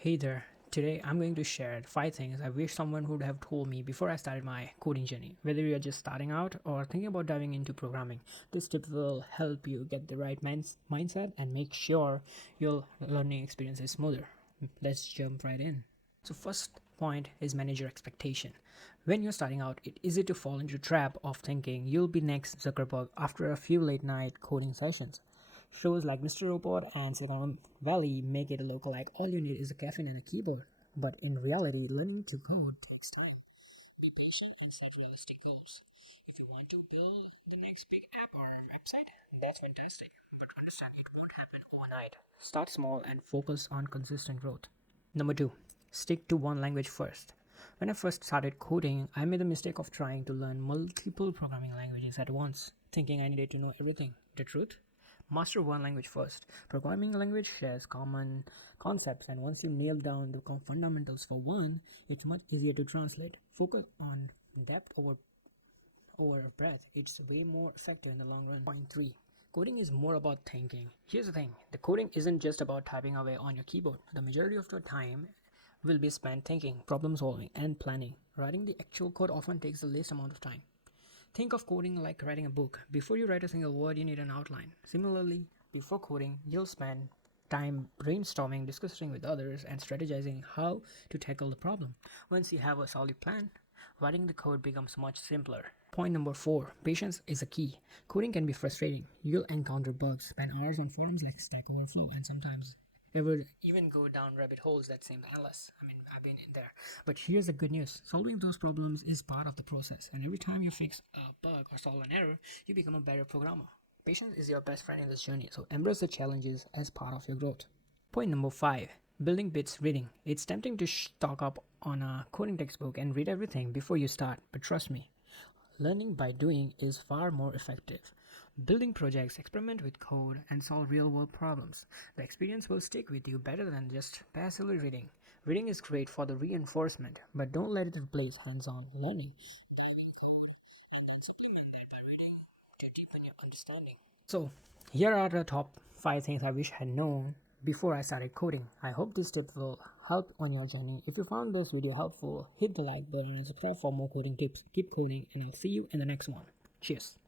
Hey there. Today I'm going to share 5 things I wish someone would have told me before I started my coding journey. Whether you're just starting out or thinking about diving into programming, this tip will help you get the right mindset and make sure your learning experience is smoother. Let's jump right in. So first point is manage your expectation. When you're starting out, it's easy to fall into the trap of thinking you'll be next Zuckerberg after a few late night coding sessions. Shows like Mr. Robot and Silicon Valley make it look like all you need is a caffeine and a keyboard. But in reality, learning to code takes time. Be patient and set realistic goals. If you want to build the next big app or website, that's fantastic. But understand it won't happen overnight. Start small and focus on consistent growth. Number 2, stick to one language first. When I first started coding, I made the mistake of trying to learn multiple programming languages at once, thinking I needed to know everything. The truth? Master one language first. Programming language shares common concepts, and once you nail down the fundamentals for one, it's much easier to translate. Focus on depth over breadth. It's way more effective in the long run. Point 3. Coding is more about thinking. Here's the thing, the coding isn't just about typing away on your keyboard. The majority of your time will be spent thinking, problem solving, and planning. Writing the actual code often takes the least amount of time. Think of coding like writing a book. Before you write a single word, you need an outline. Similarly, before coding, you'll spend time brainstorming, discussing with others, and strategizing how to tackle the problem. Once you have a solid plan, writing the code becomes much simpler. Point number 4, patience is a key. Coding can be frustrating. You'll encounter bugs, spend hours on forums like Stack Overflow, and sometimes even go down rabbit holes that seem endless. I've been in there. But here's the good news, solving those problems is part of the process, and every time you fix a bug or solve an error, you become a better programmer. Patience is your best friend in this journey, so embrace the challenges as part of your growth. Point number 5, building bits reading. It's tempting to stock up on a coding textbook and read everything before you start, but trust me, learning by doing is far more effective. Building projects, experiment with code, and solve real world problems. The experience will stick with you better than just passively reading. Reading is great for the reinforcement, but don't let it replace hands on learning. Supplement that by reading to deepen your understanding. So, here are the top 5 things I wish I had known before I started coding. I hope this tip will help on your journey. If you found this video helpful, hit the like button and subscribe for more coding tips. Keep coding, and I'll see you in the next one. Cheers.